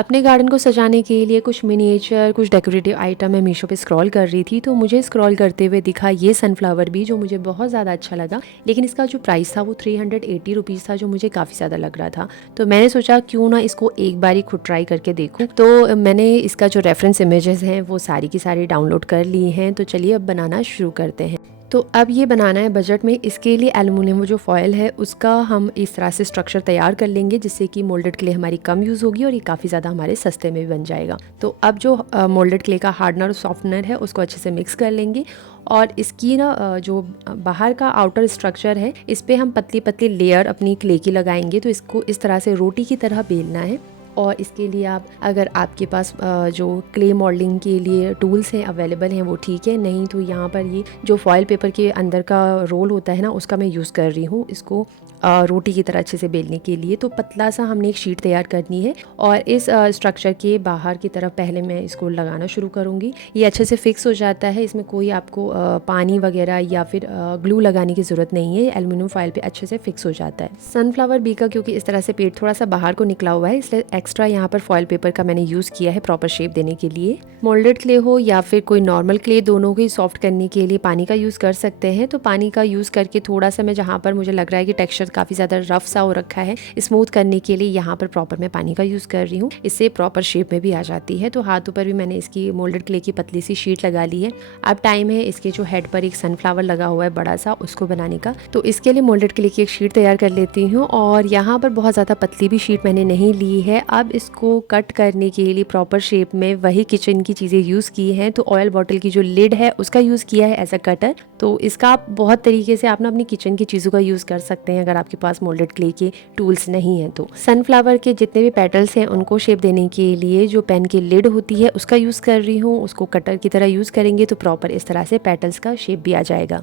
अपने गार्डन को सजाने के लिए कुछ मिनिएचर, कुछ डेकोरेटिव आइटम मैं मीशो पे स्क्रॉल कर रही थी, तो मुझे स्क्रॉल करते हुए दिखा ये सनफ्लावर भी, जो मुझे बहुत ज़्यादा अच्छा लगा। लेकिन इसका जो प्राइस था वो 380 रुपीज़ था, जो मुझे काफ़ी ज़्यादा लग रहा था। तो मैंने सोचा क्यों ना इसको एक बारी खुद ट्राई करके देखूँ। तो मैंने इसका जो रेफरेंस इमेजेस हैं वो सारी की सारी डाउनलोड कर ली हैं। तो चलिए अब बनाना शुरू करते हैं। तो अब ये बनाना है बजट में। इसके लिए एलुमिनियम जो फॉयल है उसका हम इस तरह से स्ट्रक्चर तैयार कर लेंगे, जिससे कि मोल्डेड क्ले हमारी कम यूज़ होगी और ये काफ़ी ज़्यादा हमारे सस्ते में भी बन जाएगा। तो अब जो मोल्डेड क्ले का हार्डनर और सॉफ्टनर है उसको अच्छे से मिक्स कर लेंगे, और इसकी ना जो बाहर का आउटर स्ट्रक्चर है इस पर हम पतली पतली लेयर अपनी क्ले की लगाएंगे। तो इसको इस तरह से रोटी की तरह बेलना है। और इसके लिए आप, अगर आपके पास जो क्ले मॉडलिंग के लिए टूल्स हैं अवेलेबल हैं वो ठीक है, नहीं तो यहाँ पर ये जो फॉयल पेपर के अंदर का रोल होता है ना उसका मैं यूज़ कर रही हूँ इसको रोटी की तरह अच्छे से बेलने के लिए। तो पतला सा हमने एक शीट तैयार करनी है, और इस स्ट्रक्चर के बाहर की तरफ पहले मैं इसको लगाना शुरू करूँगी। ये अच्छे से फिक्स हो जाता है, इसमें कोई आपको पानी वगैरह या फिर ग्लू लगाने की ज़रूरत नहीं है। एल्युमिनियम फॉयल पे अच्छे से फिक्स हो जाता है। सनफ्लावर बी का क्योंकि इस तरह से पेट थोड़ा सा बाहर को निकला हुआ है, इसलिए एक्स्ट्रा यहाँ पर फॉयल पेपर का मैंने यूज़ किया है प्रॉपर शेप देने के लिए। मोल्डेड क्ले हो या फिर कोई नॉर्मल क्ले, दोनों को ही सॉफ्ट करने के लिए पानी का यूज़ कर सकते हैं। तो पानी का यूज़ करके थोड़ा सा मैं, जहाँ पर मुझे लग रहा है कि टेक्सचर काफ़ी ज़्यादा रफ सा हो रखा है, स्मूथ करने के लिए यहाँ पर प्रॉपर मैं पानी का यूज़ कर रही हूँ। इससे प्रॉपर शेप में भी आ जाती है। तो हाथों पर भी मैंने इसकी मोल्डेड क्ले की पतली सी शीट लगा ली है। अब टाइम है इसके जो हेड पर एक सनफ्लावर लगा हुआ है बड़ा सा, उसको बनाने का। तो इसके लिए मोल्डेड क्ले की एक शीट तैयार कर लेती हूँ, और यहाँ पर बहुत ज़्यादा पतली भी शीट मैंने नहीं ली है। अब इसको कट करने के लिए प्रॉपर शेप में वही किचन की चीज़ें यूज़ की हैं। तो ऑयल बॉटल की जो लिड है उसका यूज़ किया है एज अ कटर। तो इसका आप बहुत तरीके से आप ना अपनी किचन की चीज़ों का यूज़ कर सकते हैं, अगर आपके पास मोल्डेड क्ले के टूल्स नहीं हैं। तो सनफ्लावर के जितने भी पेटल्स हैं उनको शेप देने के लिए जो पेन की लिड होती है उसका यूज़ कर रही हूँ। उसको कटर की तरह यूज़ करेंगे तो प्रॉपर इस तरह से पेटल्स का शेप भी आ जाएगा।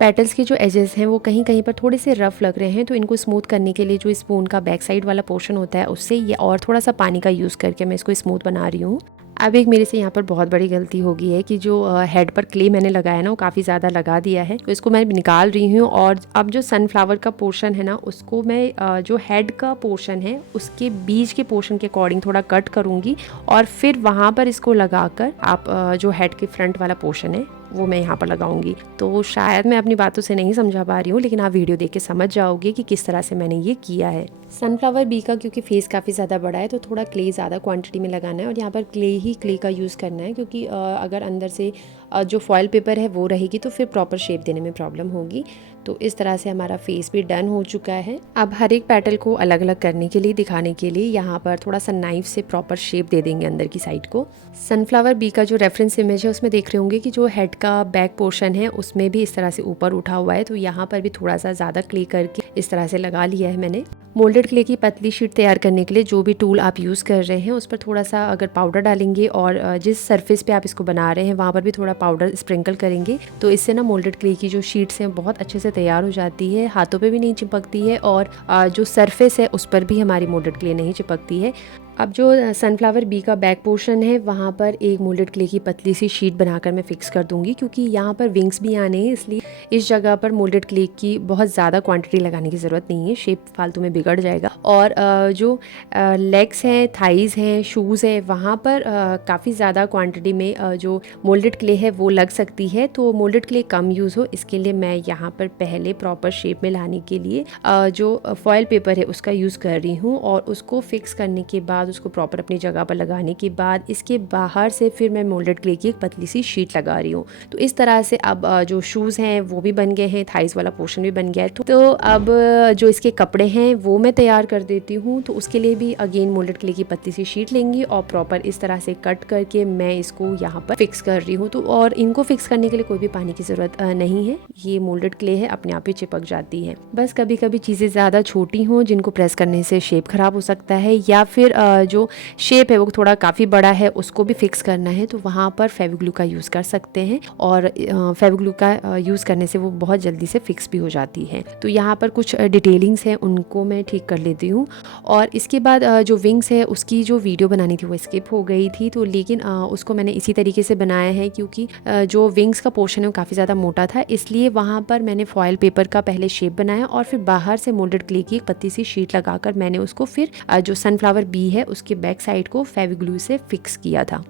पेटल्स के जो एजेस हैं वो कहीं कहीं पर थोड़े से रफ लग रहे हैं, तो इनको स्मूथ करने के लिए जो स्पून का बैक साइड वाला पोर्शन होता है उससे ये और थोड़ा सा पानी का यूज़ करके मैं इसको स्मूथ बना रही हूँ। अब एक मेरे से यहाँ पर बहुत बड़ी गलती हो गई है कि जो हेड पर क्ले मैंने लगाया ना वो काफ़ी ज़्यादा लगा दिया है। तो इसको मैं निकाल रही हूँ, और अब जो सनफ्लावर का पोर्शन है ना उसको मैं जो हेड का पोर्शन है उसके बीच के पोर्शन के अकॉर्डिंग थोड़ा कट करूँगी, और फिर वहाँ पर इसको लगाकर आप जो हेड के फ्रंट वाला पोर्शन है वो मैं यहाँ पर लगाऊंगी। तो शायद मैं अपनी बातों से नहीं समझा पा रही हूँ, लेकिन आप वीडियो देख के समझ जाओगे कि किस तरह से मैंने ये किया है। सनफ्लावर बी का क्योंकि फेस काफ़ी ज़्यादा बड़ा है तो थोड़ा क्ले ज़्यादा क्वांटिटी में लगाना है, और यहाँ पर क्ले का यूज़ करना है, क्योंकि अगर अंदर से जो फॉयल पेपर है वो रहेगी तो फिर प्रॉपर शेप देने में प्रॉब्लम होगी। तो इस तरह से हमारा फेस भी डन हो चुका है। अब हर एक पेटल को अलग अलग करने के लिए, दिखाने के लिए यहाँ पर थोड़ा सा नाइफ से प्रॉपर शेप दे देंगे अंदर की साइड को। सनफ्लावर बी का जो रेफरेंस इमेज है उसमें देख रहे होंगे कि जो हेड का बैक पोर्शन है उसमें भी इस तरह से ऊपर उठा हुआ है। तो यहाँ पर भी थोड़ा सा ज़्यादा क्ले करके इस तरह से लगा लिया है मैंने। मोल्डेड क्ले की पतली शीट तैयार करने के लिए जो भी टूल आप यूज़ कर रहे हैं उस पर थोड़ा सा अगर पाउडर डालेंगे, और जिस सरफेस पे आप इसको बना रहे हैं वहाँ पर भी थोड़ा पाउडर स्प्रिंकल करेंगे, तो इससे ना मोल्डेड क्ले की जो शीट्स हैं बहुत अच्छे से तैयार हो जाती है, हाथों पे भी नहीं चिपकती है, और जो सरफेस है उस पर भी हमारी मोल्डेड क्ले नहीं चिपकती है। अब जो सनफ्लावर बी का बैक पोर्शन है वहाँ पर एक मोल्डेड क्ले की पतली सी शीट बनाकर मैं फिक्स कर दूंगी, क्योंकि यहाँ पर विंग्स भी आने हैं, इसलिए इस जगह पर मोल्डेड क्ले की बहुत ज़्यादा क्वांटिटी लगाने की ज़रूरत नहीं है, शेप फालतू में बिगड़ जाएगा। और जो लेग्स हैं, थाइज़ हैं, शूज़ है, वहाँ पर काफ़ी ज़्यादा क्वान्टिटी में जो मोल्डेड क्ले है वो लग सकती है। तो मोल्डेड क्ले कम यूज़ हो इसके लिए मैं यहाँ पर पहले प्रॉपर शेप में लाने के लिए जो फॉयल पेपर है उसका यूज़ कर रही हूँ, और उसको फिक्स करने के बाद उसको प्रॉपर अपनी जगह पर लगाने के बाद इसके बाहर से फिर मैं मोल्डेड क्ले की एक पतली सी शीट लगा रही हूँ। तो इस तरह से अब जो शूज़ हैं वो भी बन गए हैं, थाइस वाला पोर्शन भी बन गया है। तो अब जो इसके कपड़े हैं वो मैं तैयार कर देती हूँ। तो उसके लिए भी अगेन मोल्डेड क्ले की पतली सी शीट लेंगी और प्रॉपर इस तरह से कट करके मैं इसको यहाँ पर फिक्स कर रही हूँ। तो और इनको फिक्स करने के लिए कोई भी पानी की ज़रूरत नहीं है, ये मोल्डेड क्ले है अपने आप ही चिपक जाती है। बस कभी कभी चीज़ें ज़्यादा छोटी हों जिनको प्रेस करने से शेप ख़राब हो सकता है, या फिर जो शेप है वो थोड़ा काफ़ी बड़ा है उसको भी फिक्स करना है, तो वहाँ पर फेविग्लू का यूज़ कर सकते हैं, और फेविग्लू का यूज़ करने से वो बहुत जल्दी से फिक्स भी हो जाती है। तो यहाँ पर कुछ डिटेलिंग्स हैं उनको मैं ठीक कर लेती हूँ। और इसके बाद जो विंग्स है उसकी जो वीडियो बनानी थी वो स्किप हो गई थी, तो लेकिन उसको मैंने इसी तरीके से बनाया है, क्योंकि जो विंग्स का पोर्शन है वो काफ़ी ज़्यादा मोटा था, इसलिए वहाँ पर मैंने फॉयल पेपर का पहले शेप बनाया और फिर बाहर से मोल्डेड क्ले की एक पतली सी शीट लगाकर मैंने उसको फिर जो सनफ्लावर बी है उसके बैक साइड को फेविग्लू से फिक्स किया था।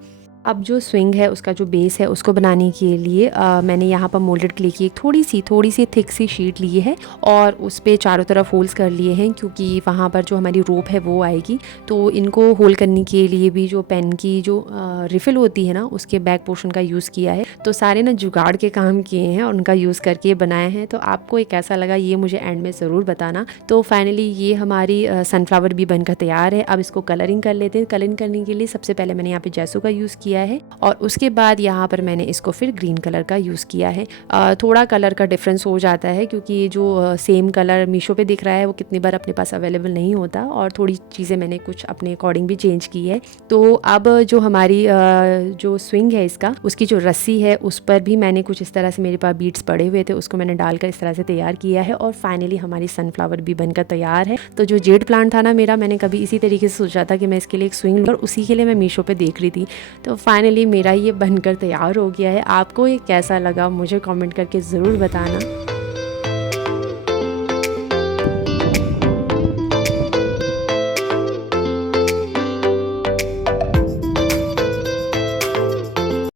अब जो स्विंग है उसका जो बेस है उसको बनाने के लिए मैंने यहाँ पर मोल्डेड क्ले की एक थोड़ी सी थिक सी शीट ली है और उस पर चारों तरफ होल्स कर लिए हैं, क्योंकि वहाँ पर जो हमारी रोप है वो आएगी। तो इनको होल करने के लिए भी जो पेन की जो रिफ़िल होती है ना, उसके बैक पोर्शन का यूज़ किया है। तो सारे ना जुगाड़ के काम किए हैं और उनका यूज़ करके बनाए हैं। तो आपको एक कैसा लगा ये मुझे एंड में ज़रूर बताना। तो फाइनली ये हमारी सनफ्लावर भी बनकर तैयार है। अब इसको कलरिंग कर लेते हैं। कलरिंग करने के लिए सबसे पहले मैंने यहाँ पे जैसो का यूज़ किया है और उसके बाद यहाँ पर मैंने इसको फिर ग्रीन कलर का यूज़ किया है। थोड़ा कलर का डिफरेंस हो जाता है, क्योंकि ये जो सेम कलर मीशो पे दिख रहा है वो कितनी बार अपने पास अवेलेबल नहीं होता, और थोड़ी चीज़ें मैंने कुछ अपने अकॉर्डिंग भी चेंज की है। तो अब जो हमारी जो स्विंग है इसका, उसकी जो रस्सी है उस पर भी मैंने कुछ इस तरह से, मेरे पास बीट्स पड़े हुए थे, उसको मैंने डालकर इस तरह से तैयार किया है। और फाइनली हमारी सनफ्लावर भी बनकर तैयार है। तो जो जेड प्लांट था ना मेरा, मैंने कभी इसी तरीके से सोचा था कि मैं इसके लिए एक स्विंग लूँ, और उसी के लिए मैं मीशो पे देख रही थी। तो फाइनली मेरा ये बनकर तैयार हो गया है। आपको ये कैसा लगा मुझे कमेंट करके ज़रूर बताना।